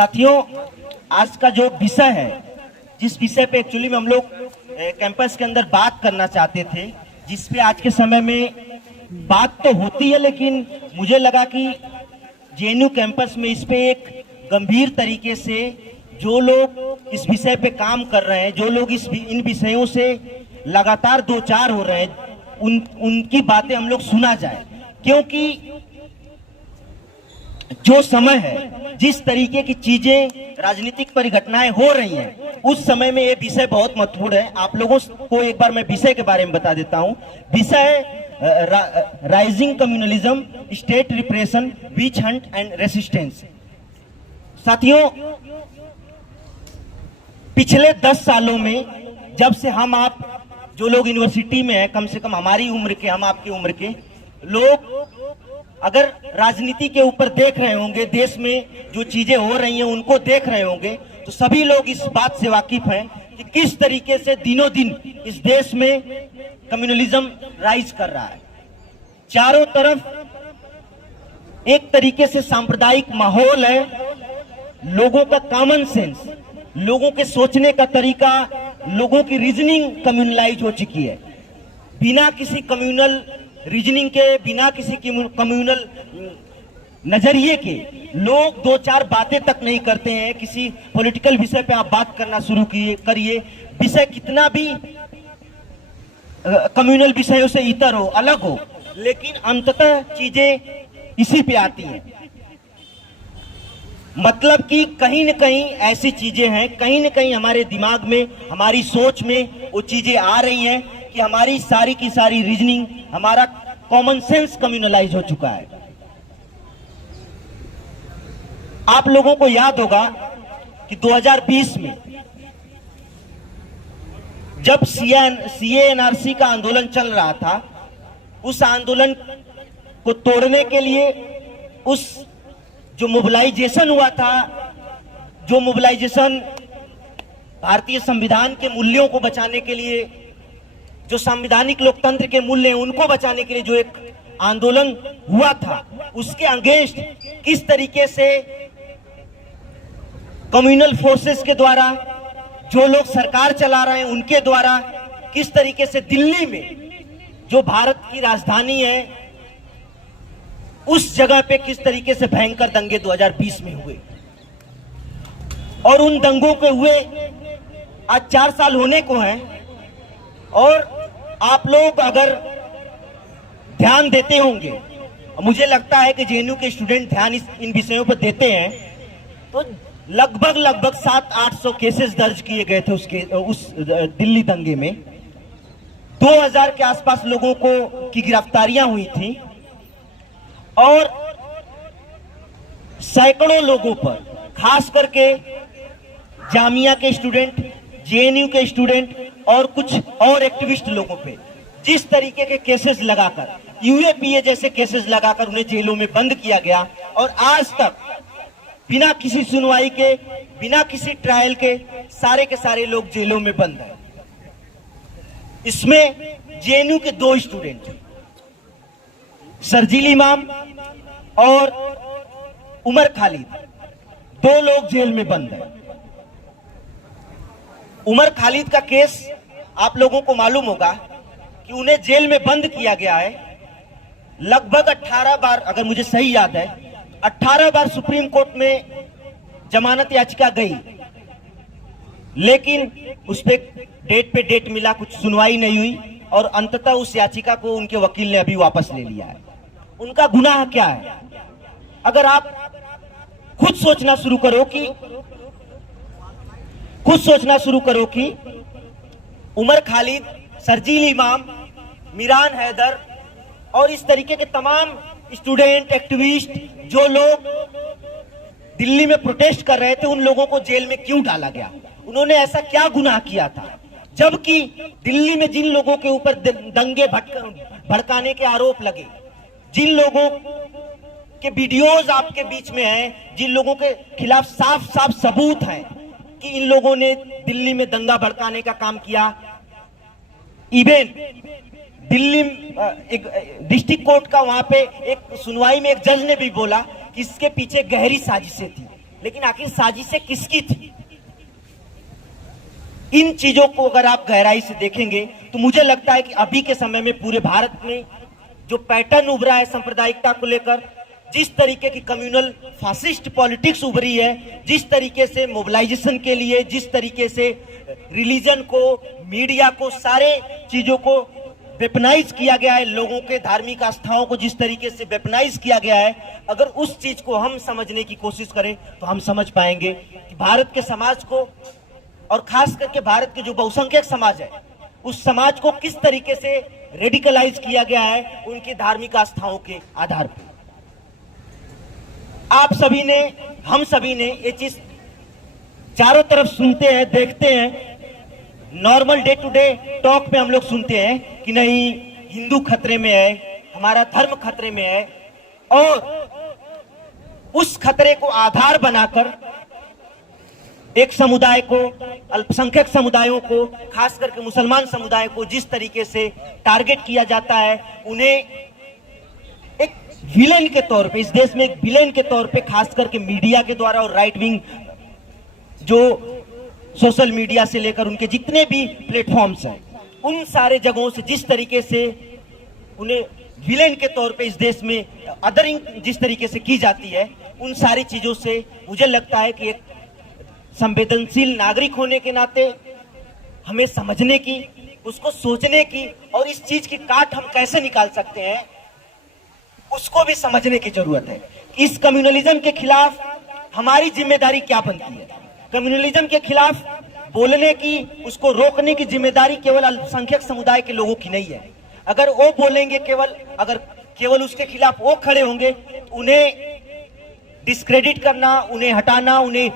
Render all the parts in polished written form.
साथियों, आज का जो विषय है, जिस विषय पे एक्चुअली में हम लोग कैंपस के अंदर बात करना चाहते थे, जिस पे आज के समय में बात तो होती है, लेकिन मुझे लगा कि जेएनयू कैंपस में इस पे एक गंभीर तरीके से जो लोग इस विषय पे काम कर रहे हैं, जो लोग इन विषयों से लगातार दो चार हो रहे हैं, उनकी बातें हम लोग सुना जाए। क्योंकि जो समय है, जिस तरीके की चीजें, राजनीतिक परिघटनाएं हो रही हैं, उस समय में ये विषय बहुत महत्वपूर्ण है। आप लोगों को एक बार मैं विषय के बारे में बता देता हूं। विषय है rising communalism, state repression, witch hunt and resistance. साथियों, पिछले 10 सालों में जब से हम आप जो लोग यूनिवर्सिटी में हैं, कम से कम हमारी उम्र के, हम आपकी उम्र के लोग अगर राजनीति के ऊपर देख रहे होंगे, देश में जो चीजें हो रही हैं उनको देख रहे होंगे, तो सभी लोग इस बात से वाकिफ हैं कि किस तरीके से दिनों दिन इस देश में कम्युनलिज्म राइज कर रहा है। चारों तरफ एक तरीके से सांप्रदायिक माहौल है, लोगों का कॉमन सेंस, लोगों के सोचने का तरीका, लोगों की रीजनिंग कम्युनलाइज हो चुकी है। बिना किसी कम्युनल रीजनिंग के, बिना किसी कम्युनल नजरिए के लोग दो चार बातें तक नहीं करते हैं। किसी पॉलिटिकल विषय पे आप बात करना शुरू करिए, विषय कितना भी कम्युनल विषयों से इतर हो, अलग हो, लेकिन अंततः चीजें इसी पे आती हैं। मतलब कि कहीं न कहीं ऐसी चीजें हैं, कहीं न कहीं हमारे दिमाग में, हमारी सोच में वो चीजें आ रही हैं कि हमारी सारी की सारी रीजनिंग, हमारा कॉमन सेंस कम्युनलाइज हो चुका है। आप लोगों को याद होगा कि 2020 में जब सीए एनआरसी का आंदोलन चल रहा था, उस आंदोलन को तोड़ने के लिए, उस जो मोबिलाइजेशन हुआ था, जो मोबिलाइजेशन भारतीय संविधान के मूल्यों को बचाने के लिए, जो संवैधानिक लोकतंत्र के मूल्य हैं उनको बचाने के लिए जो एक आंदोलन हुआ था, उसके अगेंस्ट किस तरीके से कम्युनल फोर्सेस के द्वारा, जो लोग सरकार चला रहे हैं उनके द्वारा, किस तरीके से दिल्ली में, जो भारत की राजधानी है, उस जगह पे किस तरीके से भयंकर दंगे 2020 में हुए। और उन दंगों के हुए आज 4 साल होने को हैं। और आप लोग अगर ध्यान देते होंगे, मुझे लगता है कि जेएनयू के स्टूडेंट ध्यान इन विषयों पर देते हैं, तो लगभग 700-800 केसेस दर्ज किए गए थे उस दिल्ली दंगे में। 2000 के आसपास लोगों की गिरफ्तारियां हुई थी और सैकड़ों लोगों पर, खास करके जामिया के स्टूडेंट, जेएनयू के स्टूडेंट और कुछ और एक्टिविस्ट लोगों पे जिस तरीके के केसेस लगाकर, यूएपीए जैसे केसेस लगाकर उन्हें जेलों में बंद किया गया, और आज तक बिना किसी सुनवाई के, बिना किसी ट्रायल के सारे लोग जेलों में बंद हैं। इसमें जेएनयू के 2 स्टूडेंट, शर्जील इमाम और उमर खालिद, 2 लोग जेल में बंद हैं। उमर खालिद का केस आप लोगों को मालूम होगा कि उन्हें जेल में बंद किया गया है। लगभग 18 बार, अगर मुझे सही याद है, 18 बार सुप्रीम कोर्ट में जमानत याचिका गई, लेकिन उस पे डेट मिला, कुछ सुनवाई नहीं हुई, और अंततः उस याचिका को उनके वकील ने अभी वापस ले लिया है। उनका गुनाह क्या है? अगर आप खुद सोचना शुरू करो कि उमर खालिद, शर्जील इमाम, मिरान हैदर और इस तरीके के तमाम स्टूडेंट, एक्टिविस्ट, जो लोग दिल्ली में प्रोटेस्ट कर रहे थे, उन लोगों को जेल में क्यों डाला गया? उन्होंने ऐसा क्या गुनाह किया था? जबकि दिल्ली में जिन लोगों के ऊपर दंगे भड़काने के आरोप लगे, जिन लोगों के वीडियोस आपके बीच में हैं, जिन लोगों के खिलाफ साफ सबूत हैं कि इन लोगों ने दिल्ली में दंगा भड़काने का काम किया, इवन दिल्ली एक डिस्ट्रिक्ट कोर्ट का वहां पे एक सुनवाई में एक जज ने भी बोला कि इसके पीछे गहरी साजिशें थी। लेकिन आखिर साजिशें किसकी थी? इन चीजों को अगर आप गहराई से देखेंगे तो मुझे लगता है कि अभी के समय में पूरे भारत में जो पैटर्न उभरा है सांप्रदायिकता को लेकर, जिस तरीके की कम्युनल फासिस्ट पॉलिटिक्स उभरी है, जिस तरीके से मोबिलाइजेशन के लिए, जिस तरीके से रिलीजन को, मीडिया को, सारे चीजों को वेपनाइज किया गया है, लोगों के धार्मिक आस्थाओं को जिस तरीके से वेपनाइज किया गया है, अगर उस चीज को हम समझने की कोशिश करें तो हम समझ पाएंगे कि भारत के समाज को, और खास करके भारत के जो बहुसंख्यक समाज है, उस समाज को किस तरीके से रेडिकलाइज किया गया है उनकी धार्मिक आस्थाओं के आधार पर। आप सभी ने, हम सभी ने ये चीज चारों तरफ सुनते हैं, देखते हैं। Normal day to day talk में हम लोग सुनते हैं कि नहीं, हिंदू खतरे में है, हमारा धर्म खतरे में है, और उस खतरे को आधार बनाकर एक समुदाय को, अल्पसंख्यक समुदायों को, खास करके मुसलमान समुदाय को जिस तरीके से टारगेट किया जाता है, उन्हें एक विलेन के तौर पे, इस देश में एक विलेन के तौर पे, खास करके मीडिया के द्वारा और राइट विंग जो सोशल मीडिया से लेकर उनके जितने भी प्लेटफॉर्म्स हैं, उन सारे जगहों से जिस तरीके से उन्हें विलेन के तौर पे इस देश में अदरिंग जिस तरीके से की जाती है, उन सारी चीजों से मुझे लगता है कि एक संवेदनशील नागरिक होने के नाते हमें समझने की, उसको सोचने की, और इस चीज की काट हम कैसे निकाल सकते हैं उसको भी समझने की जरूरत है। इस कम्युनलिज्म के खिलाफ हमारी जिम्मेदारी क्या बनती है? कम्युनलिज्म के खिलाफ बोलने की, उसको रोकने की जिम्मेदारी केवल अल्पसंख्यक समुदाय के लोगों की नहीं है। अगर वो बोलेंगे, अगर केवल उसके खिलाफ वो खड़े होंगे, उन्हें डिस्क्रेडिट करना, उन्हें हटाना, उन्हें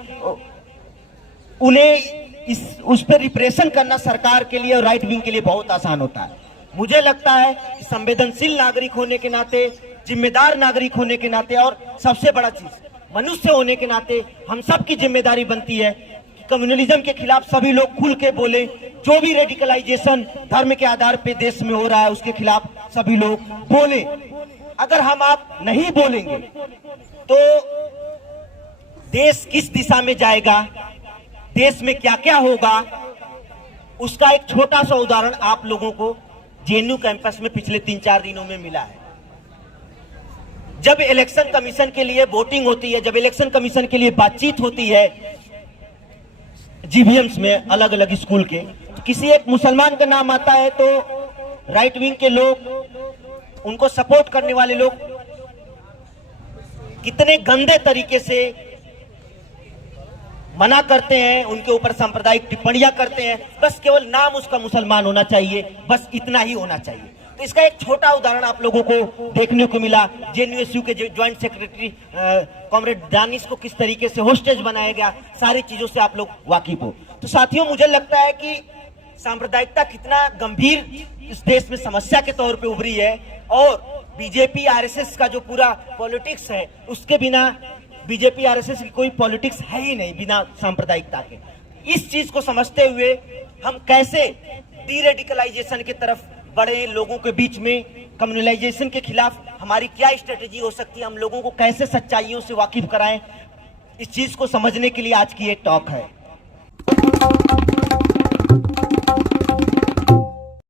उस पर रिप्रेशन करना सरकार के लिए और राइट विंग के लिए बहुत आसान होता है। मुझे लगता है कि संवेदनशील नागरिक होने के नाते, जिम्मेदार नागरिक होने के नाते, और सबसे बड़ा चीज मनुष्य होने के नाते हम सब की जिम्मेदारी बनती है कि कम्युनलिज्म के खिलाफ सभी लोग खुल के बोले। जो भी रेडिकलाइजेशन धर्म के आधार पे देश में हो रहा है, उसके खिलाफ सभी लोग बोले। अगर हम आप नहीं बोलेंगे तो देश किस दिशा में जाएगा, देश में क्या क्या होगा, उसका एक छोटा सा उदाहरण आप लोगों को जेएनयू कैंपस में पिछले 3-4 दिनों में मिला है। जब इलेक्शन कमीशन के लिए वोटिंग होती है, जब इलेक्शन कमीशन के लिए बातचीत होती है जीवीएम्स में, अलग अलग स्कूल के, तो किसी एक मुसलमान का नाम आता है तो राइट विंग के लोग, उनको सपोर्ट करने वाले लोग कितने गंदे तरीके से मना करते हैं, उनके ऊपर सांप्रदायिक टिप्पणियां करते हैं। बस केवल नाम उसका मुसलमान होना चाहिए, बस इतना ही होना चाहिए। तो इसका एक छोटा उदाहरण आप लोगों को देखने को मिला। जेएनयू के ज्वाइंट सेक्रेटरी कॉमरेड दानिश को किस तरीके से होस्टेज बनाया गया, सारी चीजों से आप लोग वाकिफ हो। तो साथियों, मुझे लगता है कि सांप्रदायिकता कितना गंभीर इस देश में समस्या के तौर पे उभरी है, और बीजेपी आरएसएस का जो पूरा पॉलिटिक्स है, उसके बिना बीजेपी आरएसएस की कोई पॉलिटिक्स है ही नहीं बिना सांप्रदायिकता के। इस चीज को समझते हुए हम कैसे डीरेडिकलाइजेशन की तरफ बढ़े, लोगों के बीच में कम्युनलाइजेशन के खिलाफ हमारी क्या स्ट्रेटेजी हो सकती है, हम लोगों को कैसे सच्चाइयों से वाकिफ कराएं, इस चीज को समझने के लिए आज की ये टॉक है।